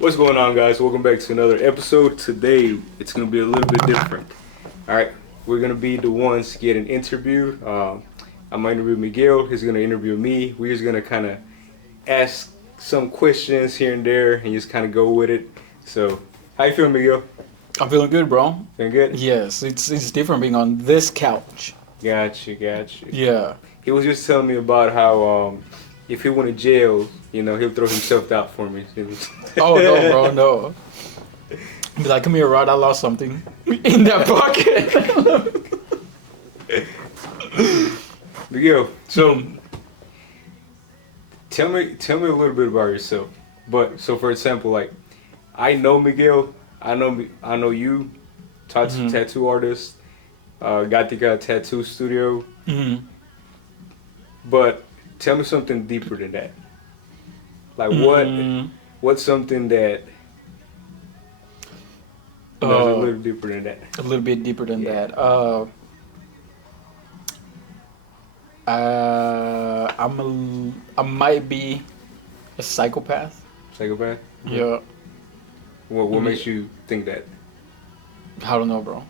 What's going on, guys? Welcome back to another episode. Today, it's going to be a little bit different. All right, we're going to be the ones getting interviewed. I'm going to interview Miguel. He's going to interview me. We're just going to kind of ask some questions here and there and just kind of go with it. So, how you feeling, Miguel? I'm feeling good, bro. Feeling good? Yes, it's different being on this couch. Got you. Yeah. He was just telling me about how if he went to jail, he'll throw himself out for me. Oh, no, bro, no. Be like, come here, Rod, I lost something in that pocket. Miguel, so tell me a little bit about yourself. But so for example, like I know Miguel, I know you, tattoo artist, Gatica tattoo studio. Mm-hmm. But tell me something deeper than that. Like what's something that a little deeper than that? A little bit deeper than that. I might be a psychopath. Psychopath? Yeah. What makes you think that? I don't know, bro.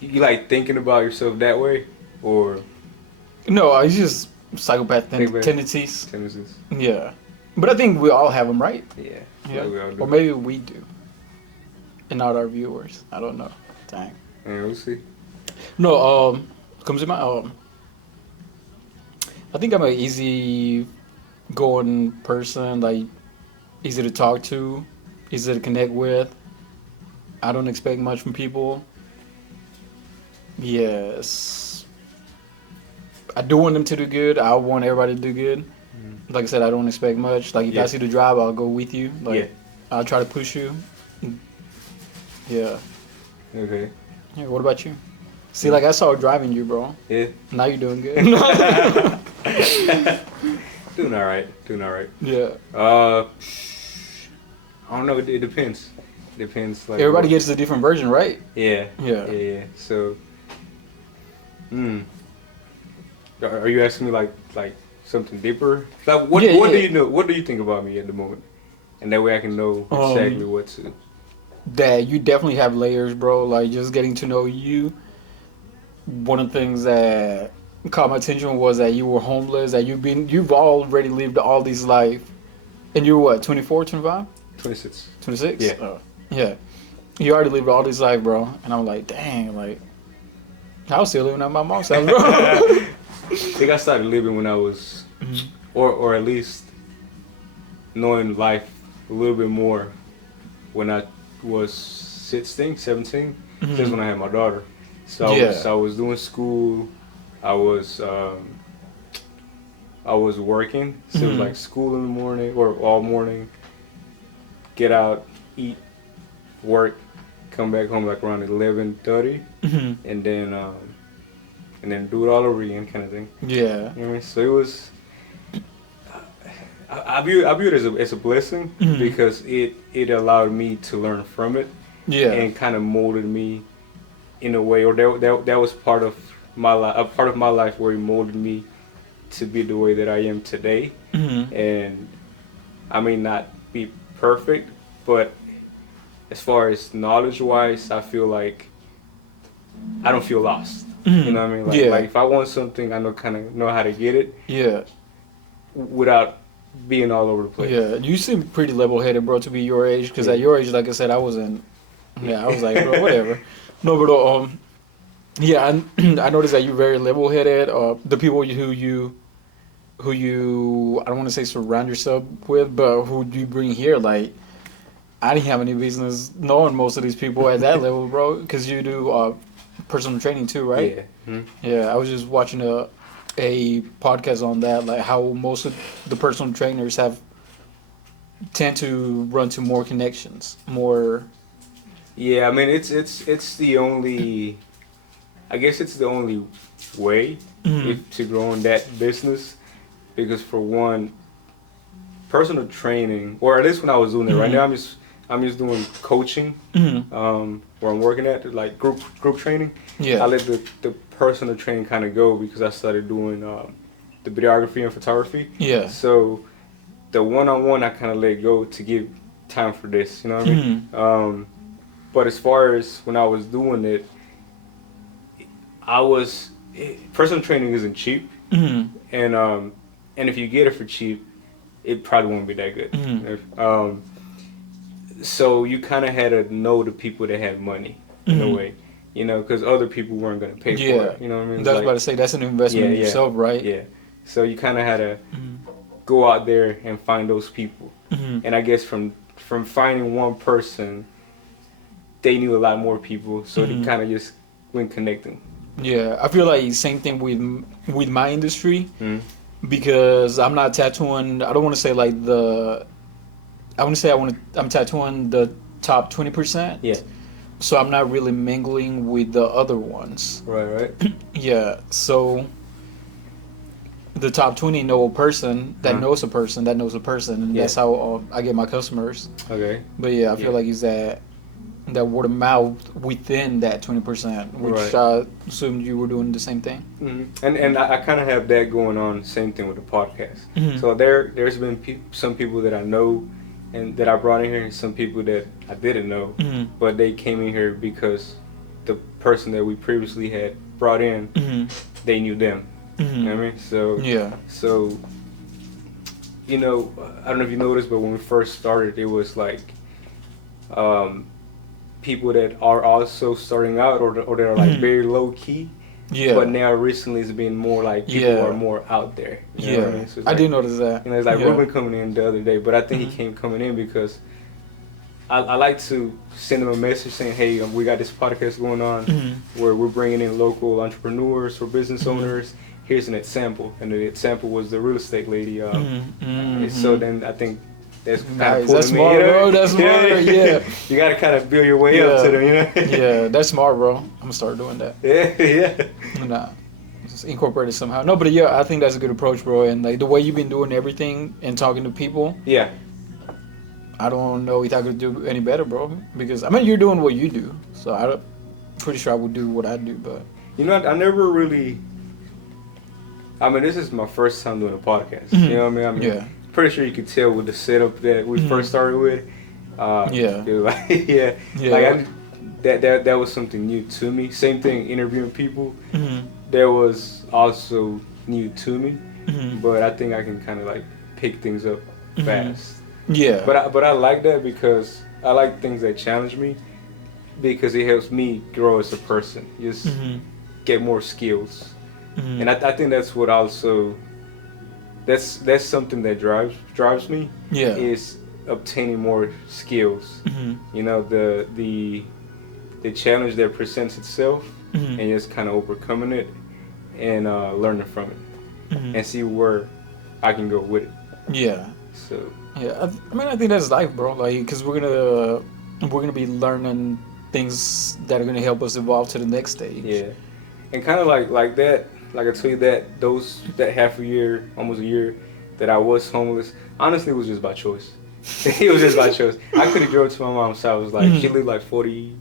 You like thinking about yourself that way, or? No, it's just psychopath tendencies. Tendencies. Yeah. But I think we all have them, right? Yeah. Yeah. We all do. Or maybe we do. And not our viewers. I don't know. Dang. Yeah, we'll see. No, comes in my I think I'm an easy going person, like easy to talk to, easy to connect with. I don't expect much from people. Yes. I do want them to do good. I want everybody to do good. Like I said, I don't expect much. Like if I see the drive, I'll go with you. Like I'll try to push you. Yeah. Okay. Yeah, what about you? See, like I saw driving you, bro. Yeah. Now you're doing good. Doing all right. Yeah. I don't know. It depends. Depends. Like everybody gets a different version, right? Yeah. So, are you asking me like something deeper? Like what do you know? What do you think about me at the moment? And that way I can know exactly what to. That you definitely have layers, bro. Like just getting to know you. One of the things that caught my attention was that you were homeless. That you've already lived all these life, and you're what, 24, 25? 26. 26? Yeah. Yeah. You already lived all this life, bro. And I'm like, dang, like I was still living at my mom's house, bro. I think I started living when I was, or at least knowing life a little bit more when I was 16, 17. Just when I had my daughter. So I was doing school. I was working. So it was like school in the morning or all morning. Get out, eat, work, come back home like around 11:30, and then do it all over again, kind of thing. Yeah. You know what I mean? So it was. I view it as a blessing because it allowed me to learn from it. Yeah. And kind of molded me in a way, or that was part of my life, a part of my life where it molded me to be the way that I am today. And I may not be perfect, but as far as knowledge-wise, I feel like I don't feel lost. You know what I mean? Like if I want something, I know how to get it. Yeah. Without being all over the place. Yeah, you seem pretty level-headed, bro, to be your age. Because at your age, like I said, I wasn't. Yeah, I was like, bro, whatever. No, but yeah, I noticed that you're very level-headed. The people who you I don't want to say surround yourself with, but who you bring here, like I didn't have any business knowing most of these people at that level, bro. Because you do personal training too, right? Yeah. Yeah, I was just watching a podcast on that, like how most of the personal trainers tend to run to more connections, more. Yeah, I mean it's the only, I guess it's the only way to grow in that business, because for one, personal training, or at least when I was doing it. Right now I'm just doing coaching, where I'm working at, like group training. Yeah. I let the personal training kind of go because I started doing the videography and photography. Yeah. So the one-on-one I kind of let go to give time for this. You know what I mean? But as far as when I was doing it, personal training isn't cheap, and if you get it for cheap, it probably won't be that good. So you kind of had to know the people that had money in a way, you know, because other people weren't going to pay for it. You know what I mean? That's about to say that's an investment in yourself, right? Yeah. So you kind of had to go out there and find those people, and I guess from finding one person, they knew a lot more people, so they kind of just went connecting. Yeah, I feel like same thing with my industry, because I'm not tattooing. I don't want to say like I'm tattooing the top 20%. Yeah. So I'm not really mingling with the other ones. Right. Yeah. So the top 20 know a person that knows a person that knows a person, and that's how I get my customers. Okay. But yeah, I feel like it's that word of mouth within that 20%, which I assumed you were doing the same thing. And I kind of have that going on. Same thing with the podcast. So there's been some people that I know and that I brought in here, and some people that I didn't know, but they came in here because the person that we previously had brought in, they knew them. You know what I mean? So you know, I don't know if you noticed, but when we first started, it was like people that are also starting out or that are like very low key. Yeah. But now recently it's been more like people are more out there. You know what I mean? So I did notice that. You know, it's like Ruben coming in the other day, but I think he coming in because I like to send them a message saying, hey, we got this podcast going on where we're bringing in local entrepreneurs or business owners. Here's an example. And the example was the real estate lady. So then I think that's kind of that's smart, me, you know? Bro. That's smart, yeah. You got to kind of build your way up to them, you know? Yeah, that's smart, bro. I'm going to start doing that. Yeah. Nah, just incorporate it somehow. No, but yeah, I think that's a good approach, bro. And like the way you've been doing everything and talking to people. Yeah. I don't know if I could do any better, bro. Because, I mean, you're doing what you do. So I'm pretty sure I would do what I do, but. You know, I never really. I mean, this is my first time doing a podcast. You know what I mean? Pretty sure you could tell with the setup that we first started with. That was something new to me. Same thing, interviewing people. That was also new to me. But I think I can kind of like pick things up fast. Yeah. But I like that because I like things that challenge me because it helps me grow as a person. Just get more skills. And I think that's what also. That's something that drives me. Yeah. Is obtaining more skills. You know, the challenge that presents itself and just kind of overcoming it and learning from it and see where I can go with it. Yeah. So. Yeah, I mean, I think that's life, bro. Like, because we're gonna be learning things that are gonna help us evolve to the next stage. Yeah, and kind of like that. Like I tell you that half a year, almost a year, that I was homeless. Honestly, it was just by choice. It was just by choice. I could have drove to my mom's house. Like she lived like 40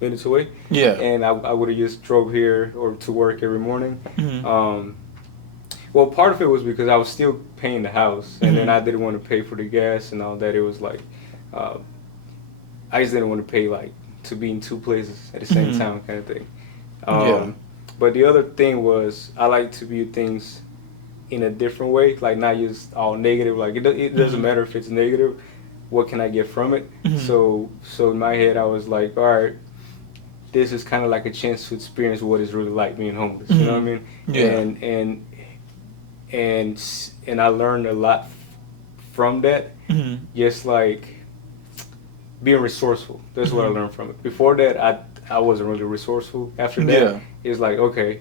minutes away. Yeah. And I would have just drove here or to work every morning. Well, part of it was because I was still paying the house, and then I didn't want to pay for the gas and all that. It was like, I just didn't want to pay like to be in two places at the same time, kind of thing. But the other thing was I like to view things in a different way, like not just all negative. Like it doesn't matter if it's negative. What can I get from it? So in my head, I was like, all right, this is kind of like a chance to experience what it's really like being homeless. You know what I mean? Yeah. And I learned a lot from that. Just like being resourceful. That's what I learned from it. Before that, I wasn't really resourceful. After that, it's like, okay,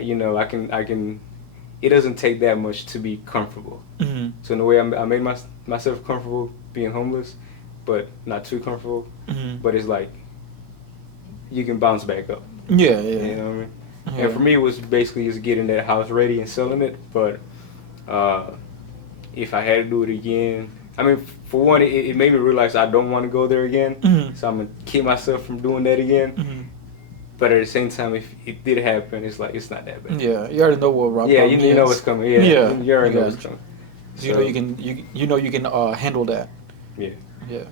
you know, I can. It doesn't take that much to be comfortable. So in a way, I made myself comfortable being homeless, but not too comfortable. But it's like you can bounce back up. Yeah. You know what I mean? Yeah. And for me, it was basically just getting that house ready and selling it. But if I had to do it again, I mean, for one, it made me realize I don't want to go there again. So I'm going to keep myself from doing that again. But at the same time, if it did happen, it's like, it's not that bad. Yeah, you already know what you know what's coming. Yeah, you already know what's coming. So you know you can handle that. Yeah. Yeah.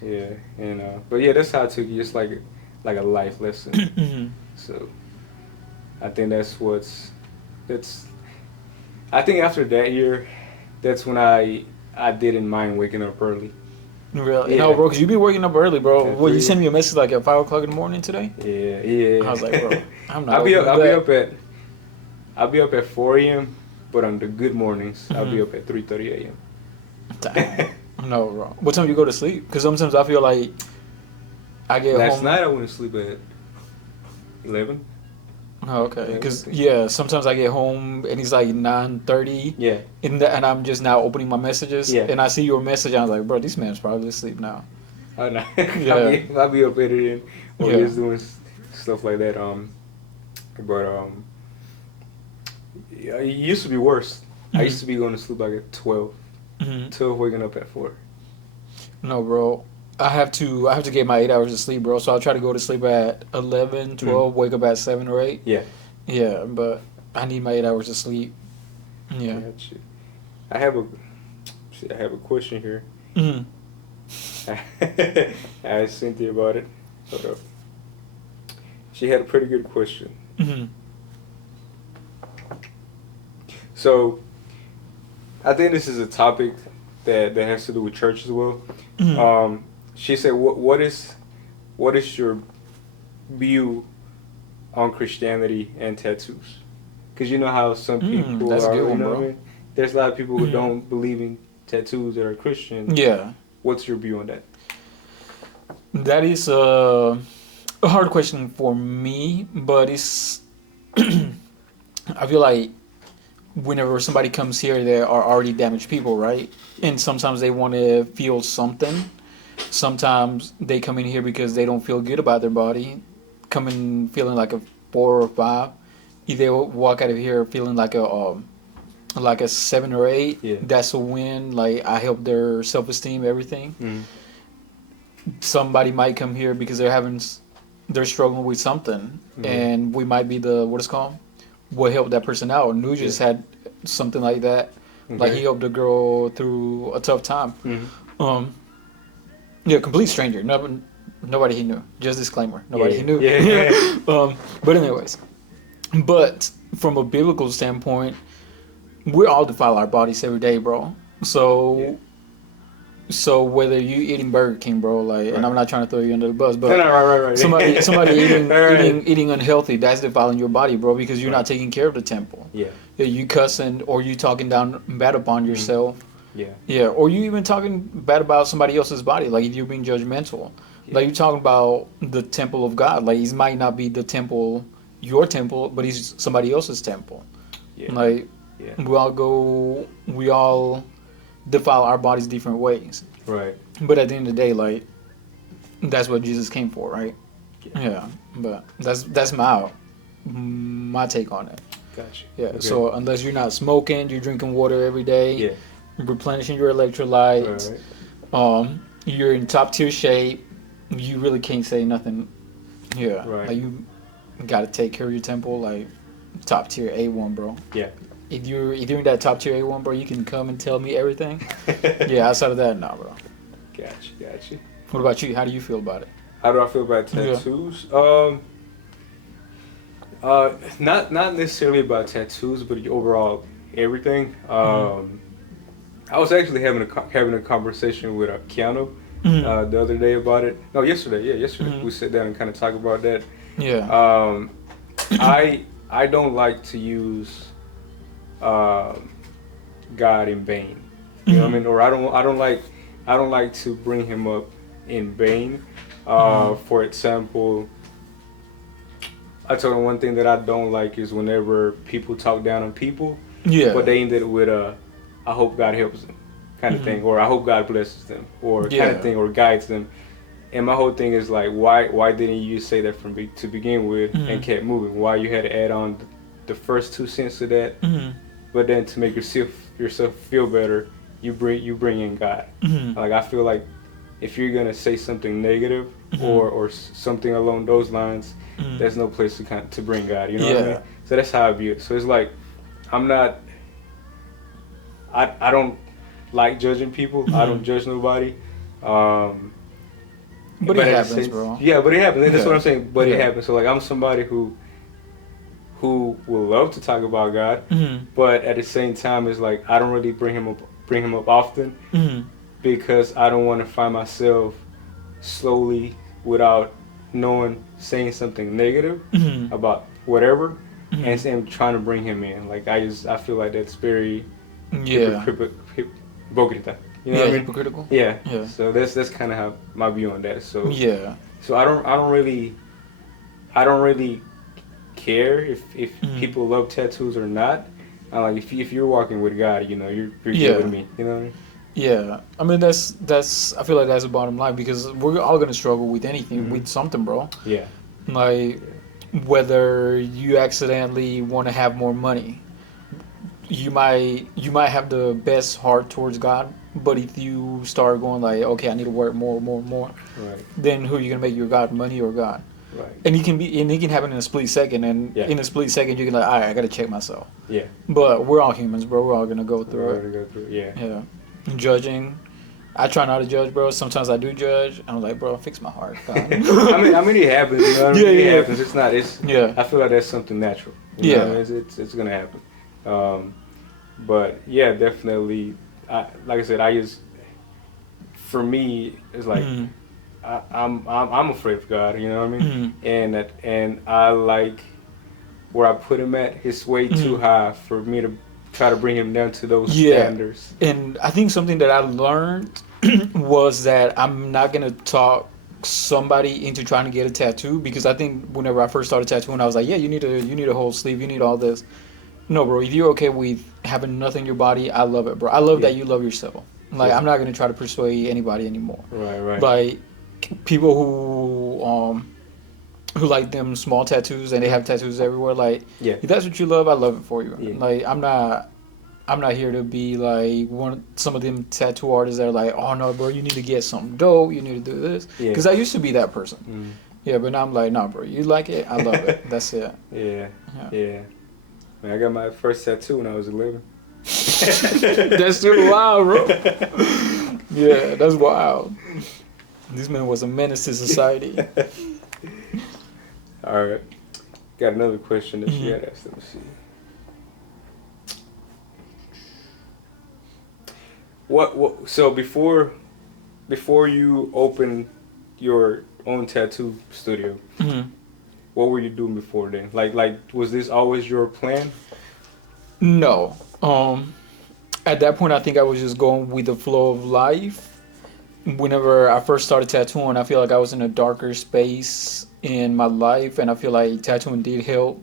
Yeah. And but yeah, that's how I took it, just like a life lesson. So I think that's I think after that year, that's when I didn't mind waking up early. Really? No, Yeah. bro, because you be waking up early, bro. At Well, you 3. sent me a message like at 5 o'clock in the morning today. Yeah, I was like, yeah. bro, I'm not open I'll to be that. up at 4 a.m. But on the good mornings, I'll be up at 3:30 a.m. Damn. No, bro. What time do you go to sleep? Because sometimes I feel like I get Last home. night I went to sleep at 11. Oh, okay. 11, I Because think. yeah, sometimes I get home and it's like 9:30, Yeah, and I'm just now opening my messages, yeah. and I see your message. And I was like, bro, this man's probably asleep now. Oh no, Yeah, I'll be up editing or yeah. just doing stuff like that. But yeah, it used to be worse. I used to be going to sleep like at 12, hmm 12 waking up at 4. No, bro. I have to get my 8 hours of sleep, bro. So I'll try to go to sleep at 11, 12, wake up at 7 or 8. Yeah, Yeah, but I need my 8 hours of sleep. Yeah. gotcha. I have a I have a question here. hmm I asked Cynthia about it. Hold up. She had a pretty good question. hmm So I think this is a topic that has to do with church as well. hmm She said, what is your view on Christianity and tattoos? Because you know how some people That's a are, good one, you know what I bro. mean? There's a lot of people who Mhm. don't believe in tattoos that are Christian. Yeah. What's your view on that? That is a hard question for me, but it's I feel like whenever somebody comes here, they are already damaged people, right? And sometimes they want to feel something. Sometimes they come in here because they don't feel good about their body, coming feeling like a 4 or 5. If they walk out of here feeling like a 7 or 8, Yeah. that's a win. Like I help their self esteem, everything. Mm. Somebody might come here because they're struggling with something, and we might be the what it's called. We'll help that person out. Nu just had something like that. Like Okay. he helped a girl through a tough time. Mhm. Um, yeah, complete stranger. Nobody he knew. Just disclaimer. Nobody he knew. Yeah. But anyways, but from a biblical standpoint, we all defile our bodies every day, bro. So. Yeah. So whether you eating Burger King, bro, like, and I'm not trying to throw you under the bus, but No, right. somebody Right. eating unhealthy, that's defiling your body, bro, because you're not taking care of the temple. Yeah. Yeah, you cussing or you talking down bad upon yourself. Yeah. Yeah, or you even talking bad about somebody else's body, like if you're being judgmental. Yeah. Like you're talking about the temple of God. Like it might not be the temple, your temple, but he's somebody else's temple. Yeah. Like Yeah. we all defile our bodies different ways. Right. But at the end of the day, like that's what Jesus came for, right? Yeah. But that's my take on it. Gotcha. Yeah. Okay. So unless you're not smoking, you're drinking water every day, Yeah. replenishing your electrolytes, Right. You're in top tier shape, you really can't say nothing. Yeah. Right. Like you gotta take care of your temple, like top tier A1, bro. Yeah. If you're in that top tier A1, bro, you can come and tell me everything. Yeah, outside of that, nah, bro. Gotcha. What about you? How do you feel about it? How do I feel about tattoos? Not necessarily about tattoos, but overall everything. I was actually having a conversation with Keanu the other day about it. No, yesterday. Yeah, yesterday we sat down and kind of talked about that. Yeah. I don't like to use God in vain. You know what I mean? Or I don't like to bring him up in vain. For example, I told him one thing that I don't like is whenever people talk down on people, Yeah. but they ended it with I hope God helps them kind of thing, or I hope God blesses them, or kind Yeah. of thing, or guides them. And my whole thing is like, why didn't you say that to begin with and kept moving? Why you had to add on the first 2 cents to that, but then to make yourself feel better, you bring in God. Like I feel like if you're gonna say something negative or something along those lines, there's no place to bring God. You know what I mean? So that's how I view it. So it's like I'm I don't like judging people. I don't judge nobody. Um, But it happens, bro. Yeah, but it happens. That's Yeah. what I'm saying. But it Yeah. happens. So like I'm somebody who will love to talk about God, Mm-hmm. but at the same time, it's like I don't really bring him up often Mm-hmm. because I don't want to find myself slowly without knowing saying something negative Mm-hmm. about whatever and Mm-hmm. saying trying to bring him in. Like I feel like that's very Yeah. hypocritical. You know Yeah, what I mean? hypocritical. Yeah. Yeah. So that's kind of how my view on that. So Yeah. I don't really care if Mm-hmm. people love tattoos or not. Like if you're walking with God, you know you're good with Yeah. me. You know what I mean? Yeah. I mean, that's. I feel like that's the bottom line because we're all gonna struggle with anything, Hmm. with something, bro. Yeah. Like whether you accidentally want to have more money, you might have the best heart towards God, but if you start going like, okay, I need to work more, Right. then who are you gonna make your God? Money or God? Right. And it can happen in a split second, and Yeah. in a split second you can like, all right, I gotta check myself. Yeah. But we're all humans, bro. We're all gonna go through We're it. gonna go through. Yeah. Yeah, judging. I try not to judge, bro. Sometimes I do judge. I'm like, bro, fix my heart, God. I mean, it happens. You know what I mean? Yeah, It yeah. happens. It's not. It's. Yeah. I feel like that's something natural. You know what I Yeah. mean? It's gonna happen. But yeah, definitely. Like I said, for me, it's like Mhm. I'm afraid of God. You know what I mean? Mhm. And I like where I put him at. It's way too Mhm. high for me to try to bring him down to those Yeah. standards. And I think something that I learned was that I'm not gonna talk somebody into trying to get a tattoo because I think whenever I first started tattooing, I was like, yeah, you need a whole sleeve, you need all this. No, bro, if you're okay with having nothing in your body, I love it, bro. I love Yeah. that you love yourself. Like Yeah. I'm not gonna try to persuade anybody anymore. Right. Right. Like people who like them small tattoos and they have tattoos everywhere. Like Yeah. if that's what you love, I love it for you. Yeah. Like I'm not here to be like some of them tattoo artists that are like, oh no, bro, you need to get something dope. You need to do this. Yeah. Because I used to be that person. Mm. Yeah, but now I'm like, nah, bro, you like it, I love it. That's it. Yeah. Yeah. Yeah. Man, I got my first tattoo when I was 11. That's still wild, bro. Yeah, that's wild. This man was a menace to society. All right. Got another question that you Mhm. had asked. Let me see. What? So before you opened your own tattoo studio, Mhm. what were you doing before then? Like was this always your plan? No. At that point, I think I was just going with the flow of life. Whenever I first started tattooing, I feel like I was in a darker space in my life, and I feel like tattooing did help.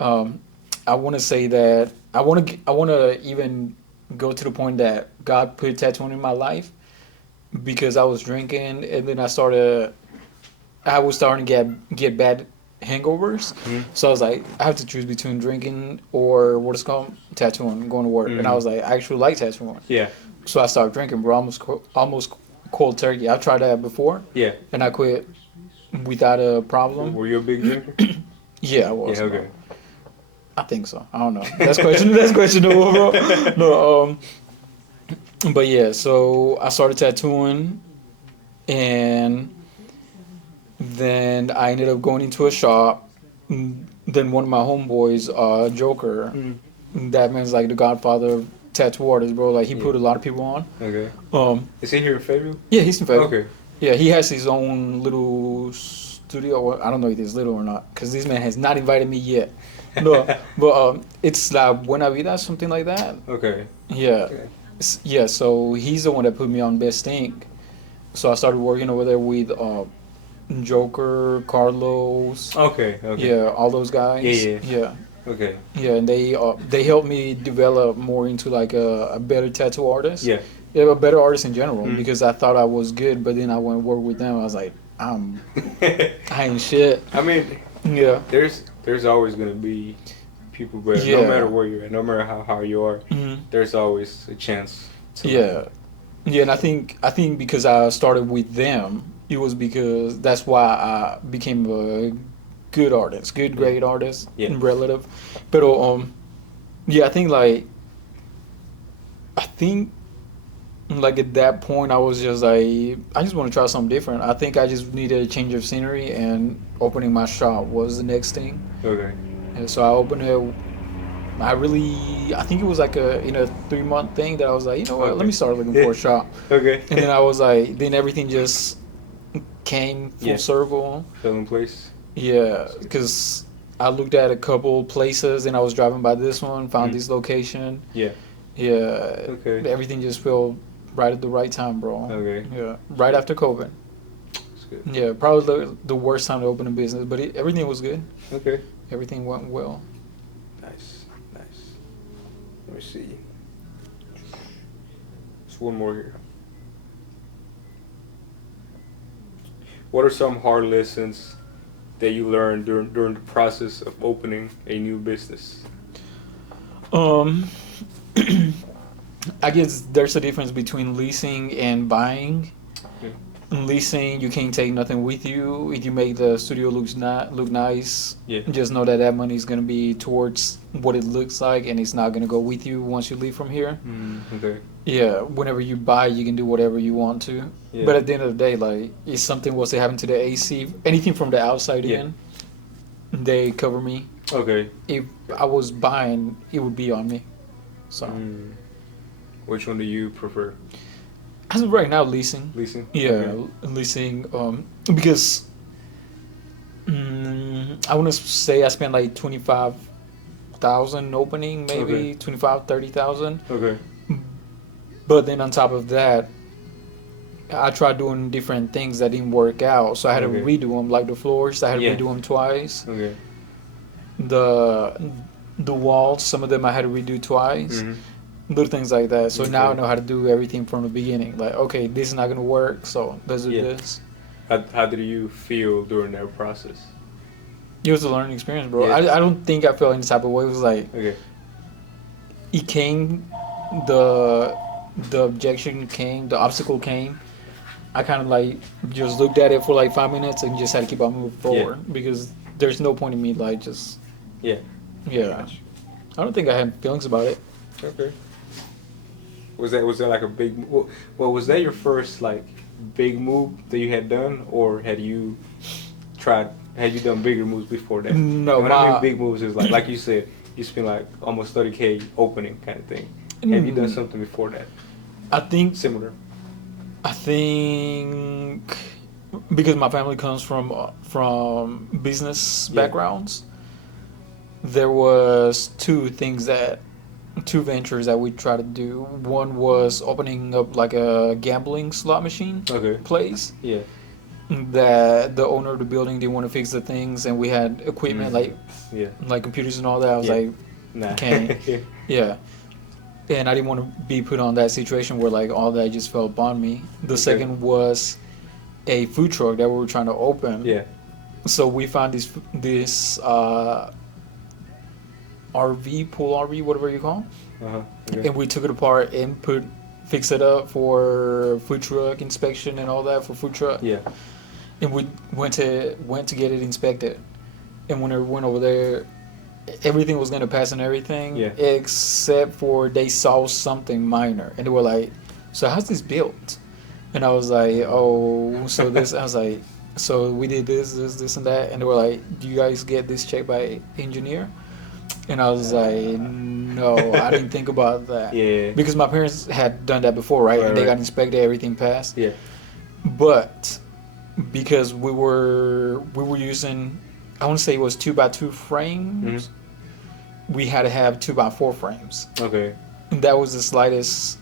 Um, I want to say that I want to even go to the point that God put tattooing in my life because I was drinking, and then I was starting to get bad hangovers. Mhm. So I was like, I have to choose between drinking or what it's called tattooing, going to work. And I was like, I actually like tattooing. Yeah. So I started drinking, bro. Almost cold turkey. I tried that before, Yeah. and I quit without a problem. Were you a big drinker? Yeah, I was. Yeah. Bro. Okay. I think so. I don't know. That's questionable, bro. No, but yeah. So I started tattooing, and then I ended up going into a shop. Then one of my homeboys, Joker, Mm. that man's like the godfather of tattoo artists, bro. Like he put a lot of people on. Okay. Is Is he here in Fayetteville? Yeah, he's in Fayetteville. Okay. Yeah, he has his own little studio. Well, I don't know if it's little or not, because this man has not invited me yet. No, but it's La Buena Vida, something like that. Okay. Yeah, Okay. Yeah. So he's the one that put me on Best Inc. So I started working over there with Joker, Carlos. Okay. Okay. Yeah, all those guys. Yeah. Okay. Yeah, and they helped me develop more into like a better tattoo artist. Yeah. Yeah, a better artist in general Mm. because I thought I was good, but then I went to work with them. I was like, I ain't shit. I mean, Yeah. there's always gonna be people better. Yeah. No matter where you're at, no matter how hard you are, Mhm. there's always a chance. To Yeah. Yeah, and I think because I started with them, it was because that's why I became a good artist, great artist, Yeah. relative. But yeah, I think like think like at that point I was just like I just want to try something different. I think I just needed a change of scenery, and opening my shop was the next thing. Okay. And so I opened it. I think it was like a 3 month thing that I was like, you know what, let Okay. me start looking Yeah. for a shop. Okay. And then I was like, then everything just came full Yeah. circle. Fell in place. Yeah, because I looked at a couple places and I was driving by this one, found Mm. this location. Yeah. Yeah, Okay. everything just felt right at the right time, bro. Okay. Yeah, right after COVID. That's good. Yeah, probably the worst time to open a business, but everything was good. Okay. Everything went well. Nice. Nice. Let me see. Just one more here. What are some hard lessons that you learned during the process of opening a new business? Um, I guess there's a difference between leasing and buying. Yeah. In leasing, you can't take nothing with you. If you make the studio look nice, Yeah. just know that money is gonna be towards what it looks like, and it's not gonna go with you once you leave from here. Okay. Yeah, whenever you buy, you can do whatever you want to. Yeah. But at the end of the day, like if something was to happen to the AC, anything from the outside Yeah. in, they cover me. Okay. If I was buying, it would be on me. So Which one do you prefer? as of right now, leasing. Leasing? Yeah, Okay. leasing. Because I want to say I spent like 25,000 opening, maybe Okay. 25, 30,000. Okay. But then on top of that, I tried doing different things that didn't work out, so I had to Okay. redo them. Like the floors, I had to Yeah. redo them twice. Okay. The walls, some of them I had to redo twice. Mhm. Little things like that. So now I Okay. know how to do everything from the beginning. Like, okay, this is not gonna work, so let's do Yeah. this. How did you feel during that process? It was a learning experience, bro. Yeah. I don't think I felt any type of way. It was like Okay. it came, the objection came, the obstacle came. I kind of like just looked at it for like 5 minutes and just had to keep on moving forward because there's no point in me like just Yeah. yeah. Gotcha. I don't think I had feelings about it. Okay. Was that like a big? Well, was that your first like big move that you had done, or had you tried? Had you done bigger moves before that? No, And when I mean big moves, is like you said, you spent like almost 30K opening kind of thing. Have you done something before that I think similar? I think because my family comes from business Yeah. backgrounds, there was two ventures that we tried to do. One was opening up like a gambling slot machine Okay. place Yeah. that the owner of the building didn't want to fix the things, and we had equipment Yeah. like computers and all that. I was Yeah. like, Nah. Okay. yeah. And I didn't want to be put on that situation where like all that just fell upon me. The Okay. second was a food truck that we were trying to open. Yeah. So we found this RV, pool RV, whatever you call it. Okay. And we took it apart and fixed it up for food truck inspection and all that for food truck. Yeah. And we went to get it inspected. And when we went over there, everything was gonna pass and everything, Yeah. except for they saw something minor, and they were like, "So how's this built?" And I was like, "Oh, so this." I was like, "So we did this, and that," and they were like, "Do you guys get this checked by engineer?" And I was like, "No, I didn't think about that." Yeah. Because my parents had done that before, right? Right, And they right. got inspected, everything passed. Yeah. But because we were using, I want to say it was 2x2 frames. We had to have 2x4 frames. Okay. And that was the slightest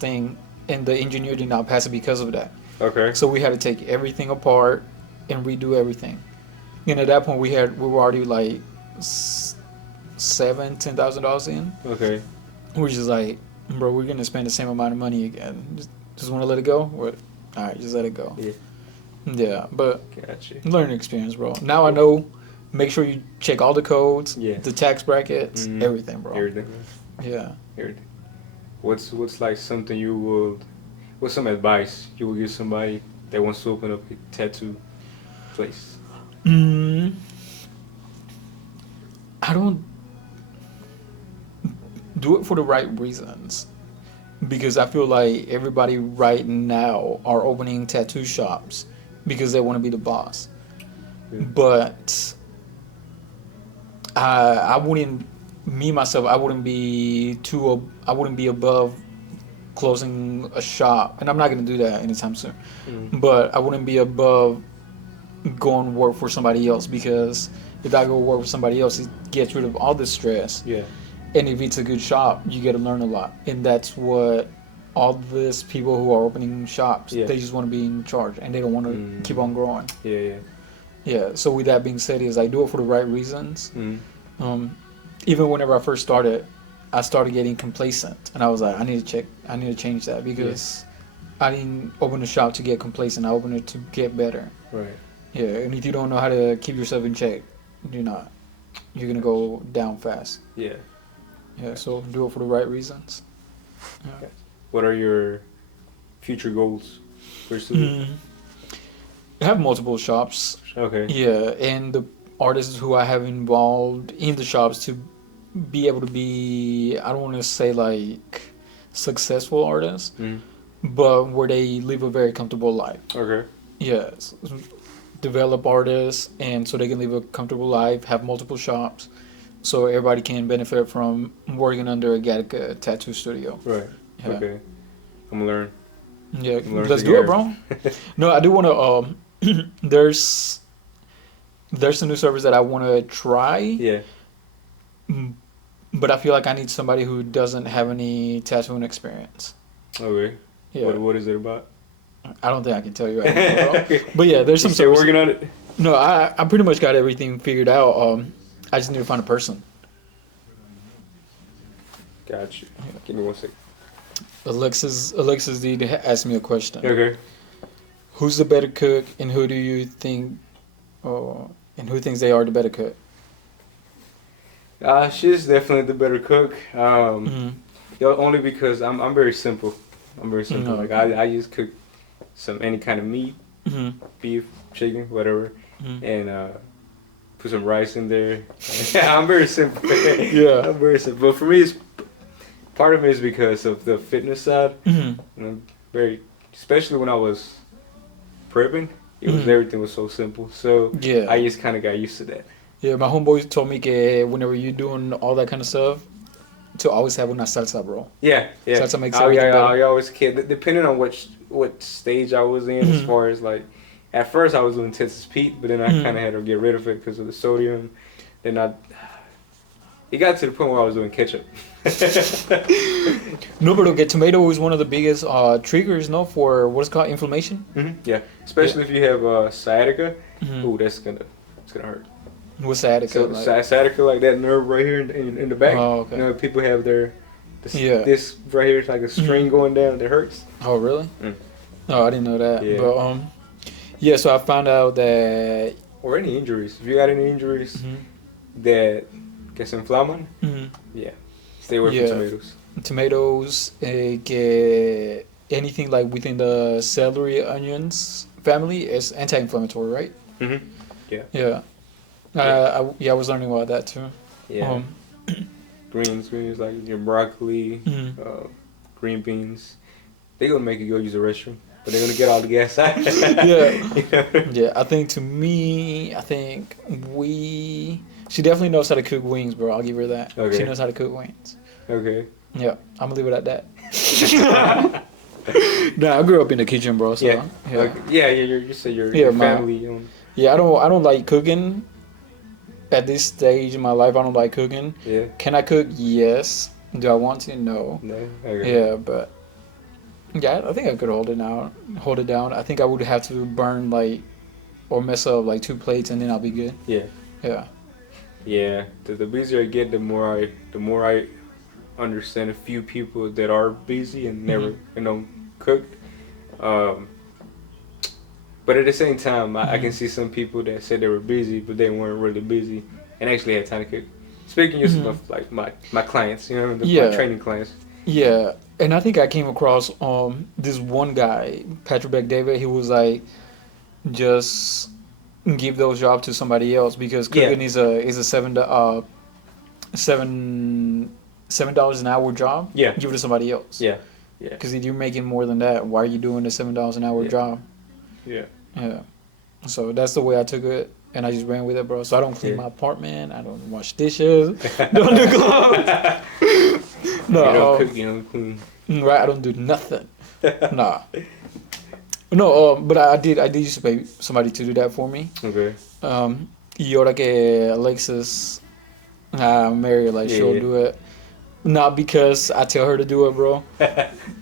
thing, and the engineer did not pass it because of that. Okay. So we had to take everything apart and redo everything. And at that point, we were already like $10,000 in. Okay. We're just like, bro, we're gonna spend the same amount of money again. Just want to let it go. Or, all right, just let it go. Yeah. Yeah, but Gotcha. learning experience, bro. Now I know. Make sure you check all the codes, Yeah. the tax brackets, Mhm. everything, bro. Everything. Yeah. Everything. What's like something you would? What's some advice you would give somebody that wants to open up a tattoo place? I don't do it for the right reasons. because I feel like everybody right now are opening tattoo shops because they want to be the boss. Yeah. But I wouldn't, me myself, I wouldn't be above closing a shop, and I'm not gonna do that anytime soon. But I wouldn't be above going work for somebody else, because if I go work for somebody else, it gets rid of all the stress. Yeah. And if it's a good shop, you get to learn a lot, and that's what all these people who are opening shops, Yeah. they just want to be in charge and they don't want to keep on growing. Yeah, yeah. Yeah. So with that being said, is I do it for the right reasons. Even whenever I first started, I started getting complacent, and I was like, I need to change that, because I didn't open a shop to get complacent. I opened it to get better. Right. Yeah, and if you don't know how to keep yourself in check, you're gonna go down fast. Yeah. Yeah, so do it for the right reasons. Yeah. What are your future goals for students? I have multiple shops. Okay. Yeah, and the artists who I have involved in the shops to be able to be, I don't want to say like successful artists, but where they live a very comfortable life. Okay. Yes. Develop artists, and so they can live a comfortable life, have multiple shops, so everybody can benefit from working under a Gatica tattoo studio. Right. Yeah. Okay. I'm gonna learn. Yeah, Learn let's do it, together. bro. No, I do want to. There's a new service that I want to try. Yeah. But I feel like I need somebody who doesn't have any tattooing experience. Okay. Yeah. What is it about? I don't think I can tell you right now, bro. Okay. But yeah, there's some You still service. working on it? No, I pretty much got everything figured out. I just need to find a person. Got you. Give me 1 second. Alexis did ask me a question. Okay. Who's the better cook, and who do you think, and who thinks they are the better cook? She's definitely the better cook. Only because I'm very simple. I'm very simple. Like I just cook any kind of meat, beef, chicken, whatever, and put some rice in there. I'm very simple. Yeah. I'm very simple. But for me, part of it is because of the fitness side. Especially when I was prepping, everything was so simple. So Yeah. I just kind of got used to that. Yeah, my homeboy told me that whenever you're doing all that kind of stuff, to always have una salsa, bro. Yeah, yeah. Salsa makes everything better. I always kid. Depending on what stage I was in, as far as like, at first I was doing Texas Pete, but then I kind of had to get rid of it because of the sodium. Then it got to the point where I was doing ketchup. No, but okay, tomato is one of the biggest triggers, no, for what's called inflammation. Yeah, especially if you have sciatica. Ooh, it's gonna hurt. What's sciatica? So sciatica, like that nerve right here in the back. Oh, okay. You know, people have this right here, it's like a string going down that hurts. Oh, really? Oh, I didn't know that. Yeah. But yeah. So I found out that. Or any injuries. If you got any injuries that que se inflaman, stay away from tomatoes. Tomatoes, anything like within the celery, onions family is anti-inflammatory, right? Yeah. Yeah. I was learning about that too. Yeah. Greens like your broccoli, green beans. They're gonna make you go use the restroom, but they're gonna get all the gas out. Yeah. Yeah. I think she definitely knows how to cook wings, bro. I'll give her that. Okay. She knows how to cook wings. Okay. Yeah. I'm gonna leave it at that. Nah, I grew up in the kitchen, bro. So, yeah. You say your family. Yeah, I don't like cooking. At this stage in my life, I don't like cooking. Yeah. Can I cook? Yes. Do I want to? No. No. Okay. Yeah, but yeah, I think I could hold it down. I think I would have to burn or mess up 2 plates, and then I'll be good. Yeah. Yeah. Yeah. The busier I get, the more I understand a few people that are busy and never cooked. But at the same time, I can see some people that said they were busy, but they weren't really busy and actually had time to cook. Speaking just of like my clients, my training clients. Yeah, and I think I came across this one guy, Patrick Beck David. He was like, just give those jobs to somebody else, because cooking is a $7 an hour job. Yeah, give it to somebody else. Yeah. Yeah. Because if you're making more than that, why are you doing a $7 an hour job? Yeah. Yeah. So that's the way I took it, and I just ran with it, bro. So I don't clean my apartment. I don't wash dishes. Don't do clothes. No. You don't cook. You don't clean. Right. I don't do nothing. Nah. No. But I did used to pay somebody to do that for me. Okay. Y ahora que Alexis, Mary, like she'll do it. Not because I tell her to do it, bro.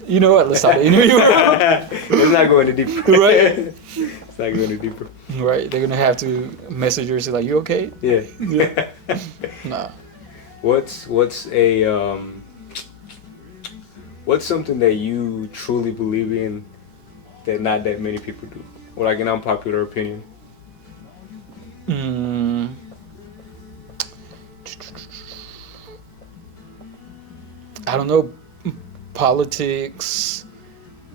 You know what? Let's stop the interview, bro. It's not going to deeper. Right? It's not going to deeper. Right. They're going to have to message her and say, like, you okay? Yeah. Nah. What's something that you truly believe in that not that many people do? Or like an unpopular opinion? I don't know. Politics.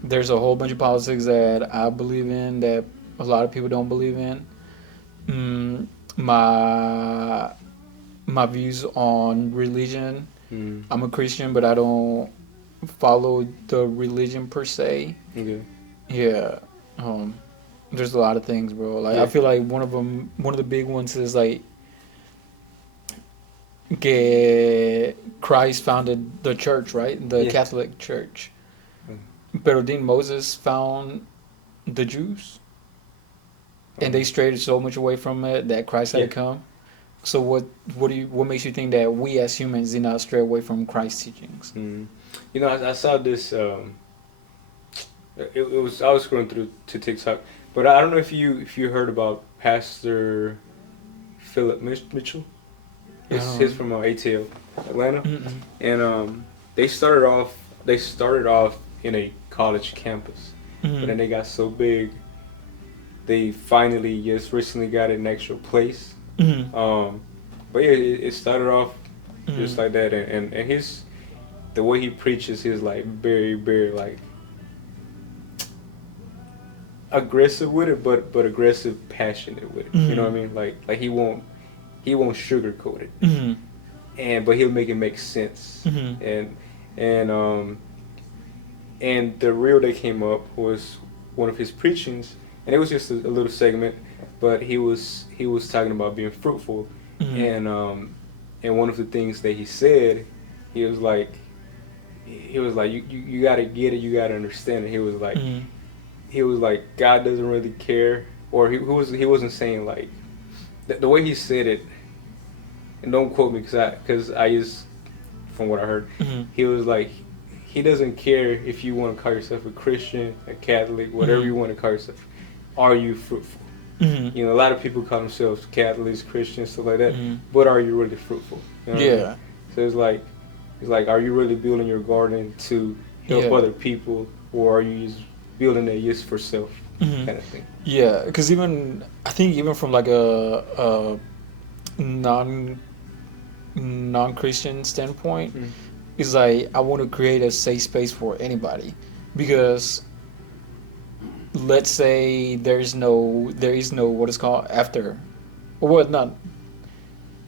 There's a whole bunch of politics that I believe in that a lot of people don't believe in. My views on religion. I'm a Christian, but I don't follow the religion per se. Okay. Yeah. There's a lot of things, bro. Like I feel like one of the big ones is like Christ founded the church, right? The Catholic Church. Pero didn't Moses found the Jews? And they strayed so much away from it that Christ had to come. So what makes you think that we as humans did not stray away from Christ's teachings? You know, I saw this. I was scrolling through to TikTok, but I don't know if you heard about Pastor Philip Mitchell. He's from ATL, Atlanta, and they started off in a college campus, but then they got so big, they finally just recently got an actual place. But yeah, it started off just like that, and the way he preaches, he's like very, very like aggressive with it, but aggressive, passionate with it. You know what I mean? Like he won't sugarcoat it, but he'll make it make sense. And the reel that came up was one of his preachings, and it was just a little segment, but he was talking about being fruitful, and one of the things that he said, he was like you gotta get it, you gotta understand it. He was like God doesn't really care, or he wasn't saying like the way he said it, and don't quote me because I just from what I heard, he was like, he doesn't care if you want to call yourself a Christian, a Catholic, whatever you want to call yourself. Are you fruitful? You know, a lot of people call themselves Catholics, Christians, stuff like that. But are you really fruitful? You know what I mean? So it's like, are you really building your garden to help other people, or are you just building it just for self, kind of thing? Yeah, because I think even from like a non-Christian standpoint, it's like I want to create a safe space for anybody, because let's say there is no what is called after, or what not.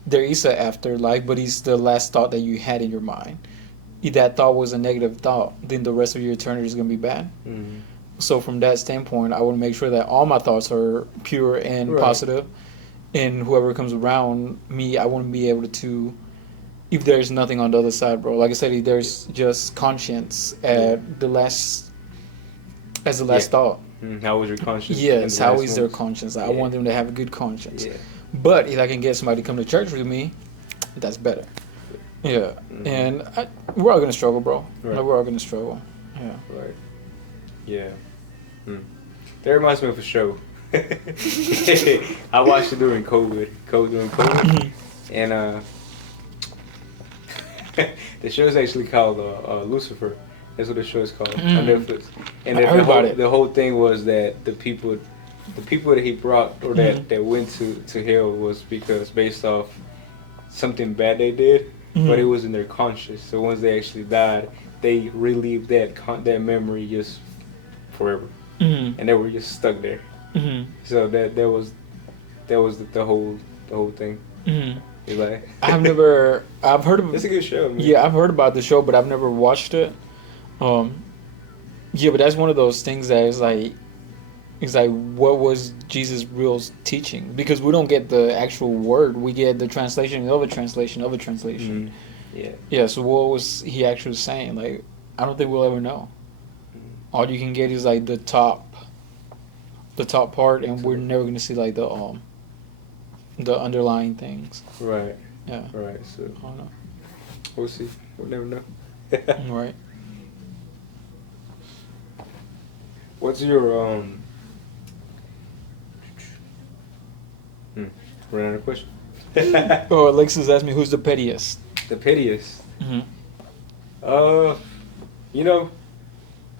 There is an afterlife, but it's the last thought that you had in your mind. If that thought was a negative thought, then the rest of your eternity is going to be bad. So from that standpoint, I want to make sure that all my thoughts are pure and positive, and whoever comes around me, I want to be able to, if there's nothing on the other side, bro. Like I said, if there's just conscience at the last thought. How was your conscience? Yes, how is their conscience? I want them to have a good conscience. But if I can get somebody to come to church with me, that's better. Yeah. And we're all going to struggle, bro. Like, we're all going to struggle. Yeah. Right. Yeah. That reminds me of a show. I watched it during COVID. And the show is actually called Lucifer. That's what the show is called on Netflix. And the whole thing was that the people that he brought, or that went to hell, was because based off something bad they did, but it was in their conscience. So once they actually died, they relived that memory just forever, and they were just stuck there. So that was the whole thing. Like, I've heard of. It's a good show, man. Yeah, I've heard about the show, but I've never watched it. Yeah, but that's one of those things that is like, it's like, what was Jesus' real teaching? Because we don't get the actual word, we get the translation of a translation of a translation. Yeah. Yeah, so what was he actually saying? Like, I don't think we'll ever know. Mm. All you can get is like the top part, and we're never gonna see like the underlying things. Right. Yeah. Right. So I don't know. we'll see. We'll never know. Right. What's your Run out of question. Oh, Alexis asked me who's the pettiest. The pettiest. Mm-hmm. You know,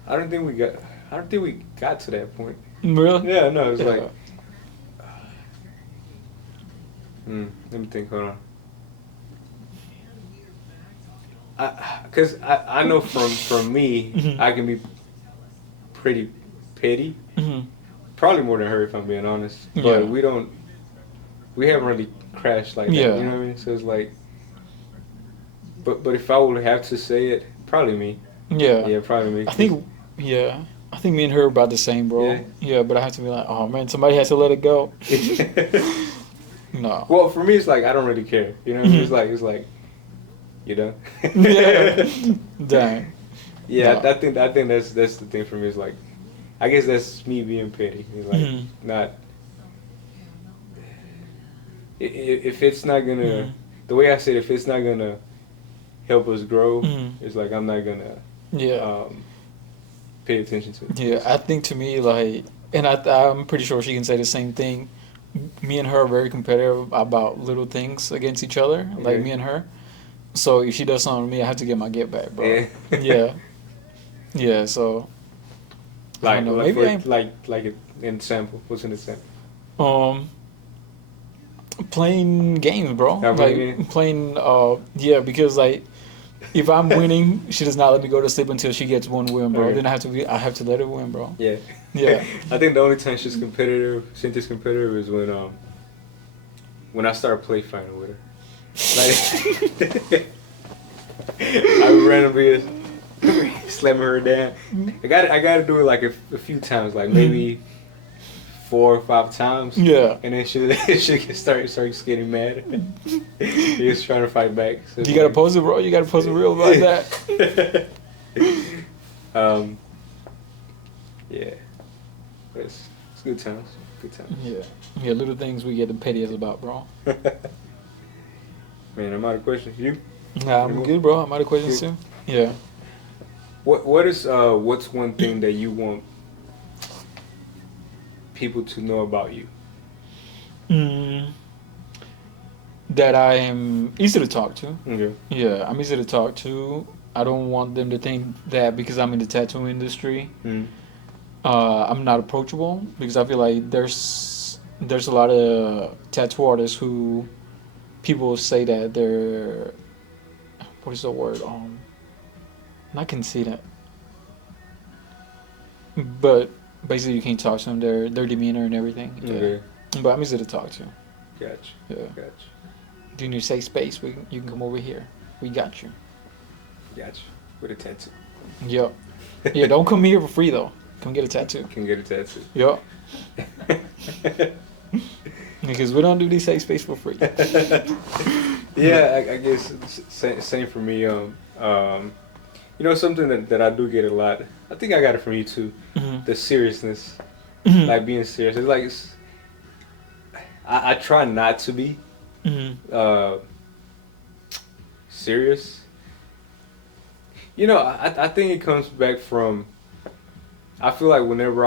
I don't think we got to that point. Really? Yeah, no, it's Yeah. like let me think, hold on. Cause I know from me, Mhm. I can be pretty petty. Mm-hmm. Probably more than her if I'm being honest. Yeah. But we haven't really crashed like that. Yeah. You know what I mean? So it's like, but if I would have to say it, probably me. Yeah. Yeah, probably me. I think, yeah. I think me and her are about the same, bro. Yeah. Yeah, but I have to be like, oh man, somebody has to let it go. No. Well, for me, it's like I don't really care. You know, what I mean? Mhm. It's like, you know. Yeah. Dang. Yeah, No. I think that's the thing for me. Is like, I guess that's me being petty. It's like Mhm. not. If it's not gonna, Mhm. the way I said, if it's not gonna help us grow, Mhm. it's like I'm not gonna Yeah. pay attention to it. Yeah, I think to me, like, and I'm pretty sure she can say the same thing. Me and her are very competitive about little things against each other, like Okay. me and her. So if she does something to me, I have to get my get back, bro. Yeah. Yeah. Yeah, so I Like, don't know. like, Maybe for, like an example. What's an example? playing games, bro. Yeah, Like playing games? playing yeah, because like if I'm winning, she does not let me go to sleep until she gets one win, bro. Okay. Then I have to let her win, bro. Yeah. Yeah. I think the only time Cynthia's competitive is when I start play fighting with her. Like I randomly slamming her down. I gotta do it like a few times, like maybe 4 or 5 times. Yeah. And then she starts getting mad. He's trying to fight back. So You gotta post it, bro. You gotta post it real about that. Yeah. It's good times. Good times. Yeah. Yeah, little things we get the pettiest about, bro. Man, I'm out of questions. You? Nah, I'm good, bro. I'm out of questions too. Yeah. What's one thing that you want people to know about you? That I am easy to talk to. Okay. Yeah, I'm easy to talk to. I don't want them to think that because I'm in the tattoo industry, I'm not approachable, because I feel like there's a lot of tattoo artists who people say that they're, what is the word, not conceited, but basically you can't talk to them, their demeanor and everything. Yeah. Okay. But I'm easy to talk to. Gotcha. Yeah. Gotcha. Do you need safe space? You can come over here. We got you. Gotcha. With a tattoo. Yep. Yeah, don't come here for free though. Come get a tattoo. Can get a tattoo. Yep. Because we don't do these safe space for free. Yeah, I guess same for me. Something that I do get a lot. I think I got it from you too. Mm-hmm. The seriousness, Mm-hmm. like being serious. It's like I try not to be Mm-hmm. serious. I think it comes back from. I feel like whenever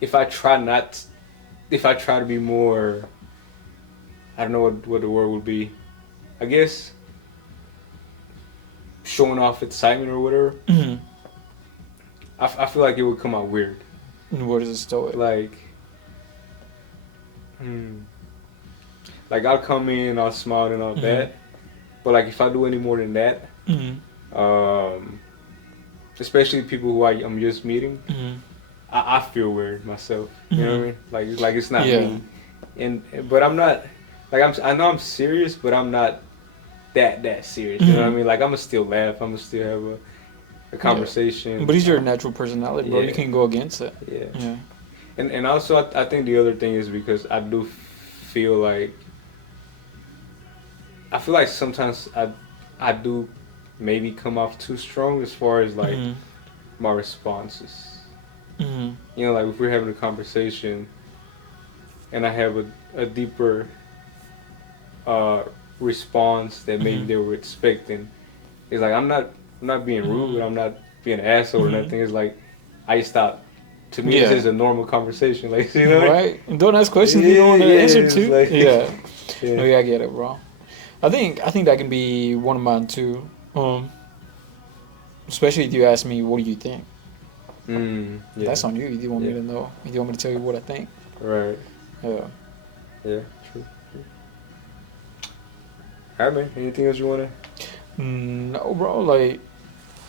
if I try to be more, I don't know what the word would be. I guess showing off excitement or whatever. Mm-hmm. I feel like it would come out weird. What is the story? Like I'll come in, I'll smile and all that, but like if I do any more than that, especially people who I'm just meeting, I feel weird myself. You know what I mean? Like it's not me, but I'm not. I know I'm serious, but I'm not that serious. You know what I mean? Like I'ma still laugh, I'ma still have a conversation. But he's your natural personality, bro. You can't go against it. Yeah. And also I think the other thing is because I do feel like sometimes I do maybe come off too strong as far as like my responses. You know, like if we're having a conversation and I have a deeper response that maybe they were expecting, it's like I'm not being rude, I'm not being an asshole or nothing. It's like I stop. To me, it's just a normal conversation, like, you know, right? Don't ask questions you don't want to answer to. Like, I get it, bro. I think that can be one of mine too. Especially if you ask me, what do you think? That's on you. You want me to know. You want me to tell you what I think. Right. Yeah. Yeah. True. All right, man. Anything else you wanna? No, bro. Like,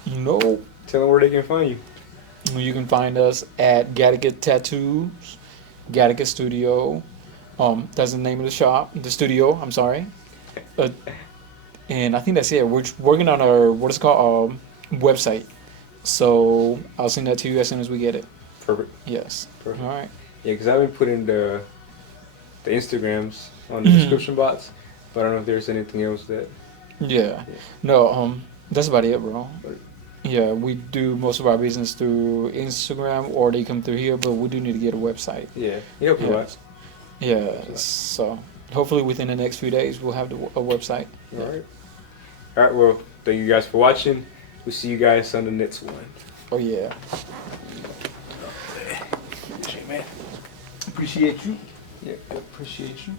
you know. Tell them where they can find you. You can find us at Gatica Tattoos, Gatica Studio. That's the name of the shop, the studio. I'm sorry. And I think that's it. We're working on our website. So I'll send that to you as soon as we get it. Perfect. Yes. Perfect. All right. Yeah, because I've been putting the Instagrams on the description box, but I don't know if there's anything else that. Yeah. No. That's about it, bro. Yeah, we do most of our business through Instagram or they come through here, but we do need to get a website. Yeah. Yeah. So hopefully within the next few days we'll have a website. All right. All right. Well, thank you guys for watching. We'll see you guys on the next one. Oh yeah. Man. Appreciate you. Yeah, appreciate you.